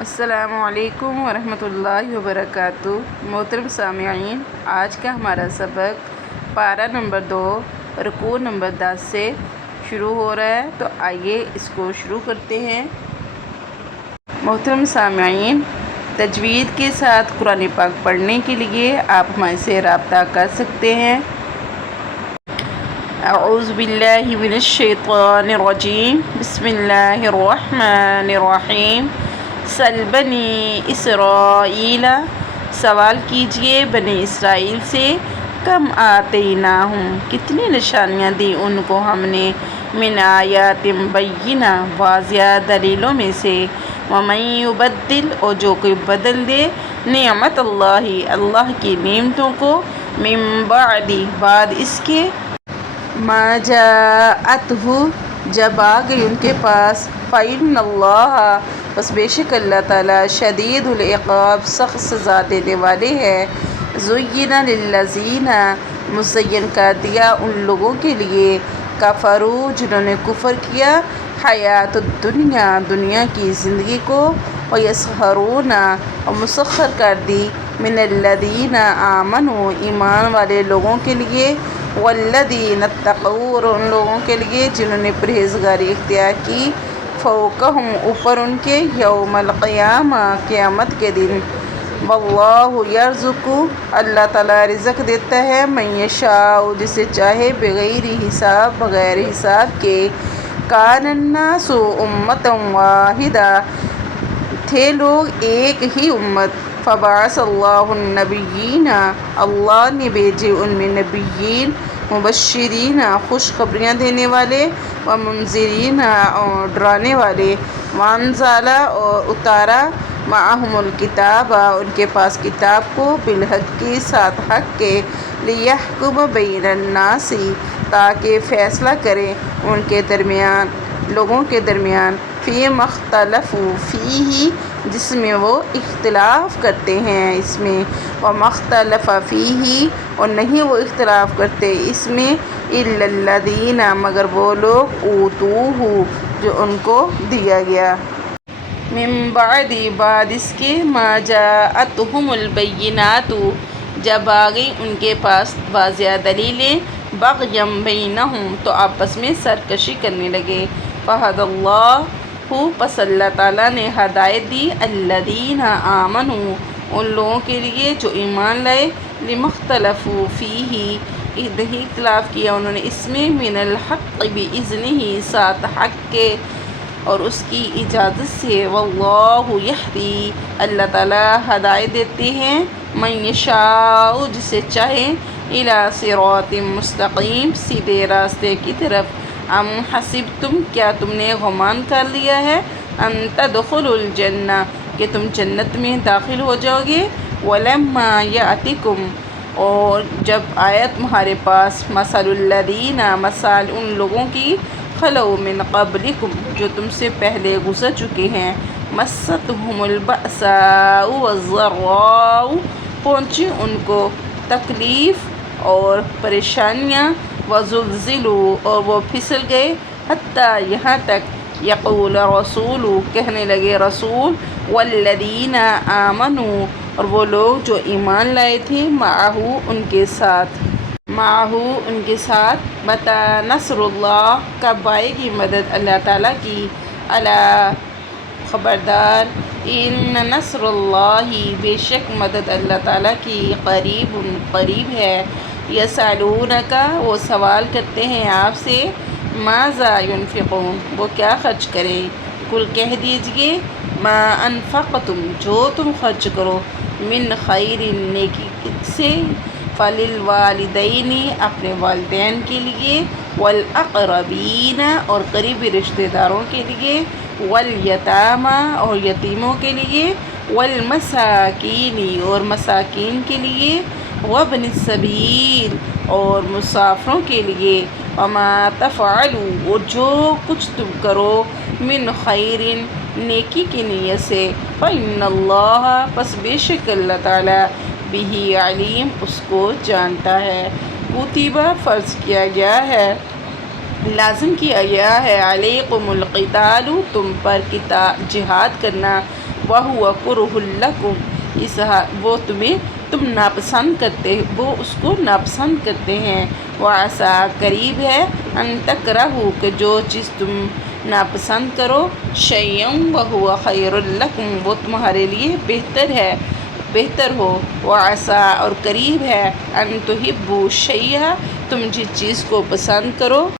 السلام علیکم ورحمۃ اللہ وبرکاتہ۔ محترم سامعین، آج کا ہمارا سبق پارہ نمبر 2 رکوع نمبر 10 سے شروع ہو رہا ہے، تو آئیے اس کو شروع کرتے ہیں۔ محترم سامعین، تجوید کے ساتھ قرآن پاک پڑھنے کے لیے آپ ہمارے سے رابطہ کر سکتے ہیں۔ اعوذ باللہ من الشیطان الرجیم، بسم اللہ الرحمن الرحیم۔ سل بنی اسرائیل، سوال کیجئے بنی اسرائیل سے، کم آتیناہم، کتنی نشانیاں دی ان کو ہم نے، من آیات بینہ، واضح دلیلوں میں سے، ومن یبدل، اور جو کوئی بدل دے، نعمت اللہ، اللہ کی نعمتوں کو، من بعد، بعد اس کے، ما جاءتہ، جب آ گئی ان کے پاس، فإن اللہ، بس بے شک اللہ تعالیٰ، شدید العقاب، سخت سزا دینے والے ہیں۔ زین للذین، مزین کر دیا ان لوگوں کے لیے، کفروا، جنہوں نے کفر کیا، حیات الدنیا، دنیا کی زندگی کو، ویسخرون، اور مسخر کر دی، من الذین آمنوا، ایمان والے لوگوں کے لیے، والذین اتقوا، اور ان لوگوں کے لیے جنہوں نے پرہیزگاری اختیار کی، فوقہم، اوپر ان کے، یوم القیامہ، قیامت کے دن، واللہ یرزق، اللہ تعالیٰ رزق دیتا ہے، من یشاء، جسے چاہے، بغیر حساب، بغیر حساب کے۔ کان الناس امۃ واحدہ، تھے لوگ ایک ہی امت، فبعث اللہ النبیین، اللہ نے بھیجے ان میں نبیین، مبشرین، خوشخبریاں دینے والے، ومنذرین، اور ڈرانے والے، وانزل، اور اتارا، معہم الکتاب، ان کے پاس کتاب کو، بالحق کے ساتھ حق کے، لیحکم بین الناس، تاکہ فیصلہ کرے ان کے درمیان، لوگوں کے درمیان، فیما اختلفوا فیہ، جس میں وہ اختلاف کرتے ہیں اس میں، وما اختلف فیہ، اور نہیں وہ اختلاف کرتے اس میں، الا الذین، مگر وہ لوگ، اوتوہ، جو ان کو دیا گیا، من بعد، بعد اس کے، ما جاءتہم البینات، جب آ گئی ان کے پاس واضح دلیلیں، بغیا بینہم، تو آپس میں سرکشی کرنے لگے، فہدی اللہ، پس اللہ تعالیٰ نے ہدایت دی، الذین آمنوا، ان لوگوں کے لیے جو ایمان لائے، لما اختلفوا فیہ، نہیں اختلاف کیا انہوں نے اس میں، من الحق باذنہ، ساتھ حق کے اور اس کی اجازت سے، واللہ یہدی، اللہ تعالیٰ ہدایت دیتے ہیں، من یشاء، جسے چاہے، الی صراط مستقیم، سیدھے راستے کی طرف۔ ام حسبتم، کیا تم نے گمان کر لیا ہے، ان تدخلوا الجنہ، کہ تم جنت میں داخل ہو جاؤ گے، ولما یأتکم، اور جب آیا تمہارے پاس، مثل الذین، مثال ان لوگوں کی، خلو من قبلکم، جو تم سے پہلے گزر چکے ہیں، مستہم البأساء والضراء، پہنچی ان کو تکلیف اور پریشانیاں، وزلزلوا، اور وہ پھسل گئے، حتیٰ، یہاں تک، یقول رسول، کہنے لگے رسول، والذین آمنوا، اور وہ لوگ جو ایمان لائے تھے، معہ، ان کے ساتھ، معہ، ان کے ساتھ، متی نصر اللہ، کب آئے گی مدد اللہ تعالیٰ کی، الا، خبردار، ان نصر اللہ، بے شک مدد اللہ تعالیٰ کی، قریب، قریب ہے، یسألونک، وہ سوال کرتے ہیں آپ سے، ماذا ینفقون، وہ کیا خرچ کریں، کل کہہ دیجئے، ما انفقتم، جو تم خرچ کرو، من خیر، نیکی سے، فللوالدین، اپنے والدین کے لیے، والاقربین، اور قریبی رشتہ داروں کے لیے، والیتامی، اور یتیموں کے لیے، والمساکین، اور مساکین کے لیے، وابن السبیل، اور مسافروں کے لیے، وما تفعلوا، اور جو کچھ تم کرو، من خیر، نیکی کی نیت سے، فإن اللہ، پس بے شک اللہ تعالیٰ، بہ علیم، اس کو جانتا ہے، کتبہ، فرض کیا گیا ہے، لازم کیا گیا ہے، علیکم القتال، تم پر جہاد کرنا، وَهُوَ كُرْهٌ لَكُمْ وہ تم ناپسند کرتے وہ اس کو ناپسند کرتے ہیں۔ وَعَسَىٰ قریب ہے أَن تَكْرَهُوا کہ جو چیز تم ناپسند کرو، شَيْئًا وَهُوَ خَيْرٌ لَكُمْ وہ تمہارے لیے بہتر ہو۔ وَعَسَىٰ اور قریب ہے أَن تُحِبُّوا شَيْئًا تم جس چیز کو پسند کرو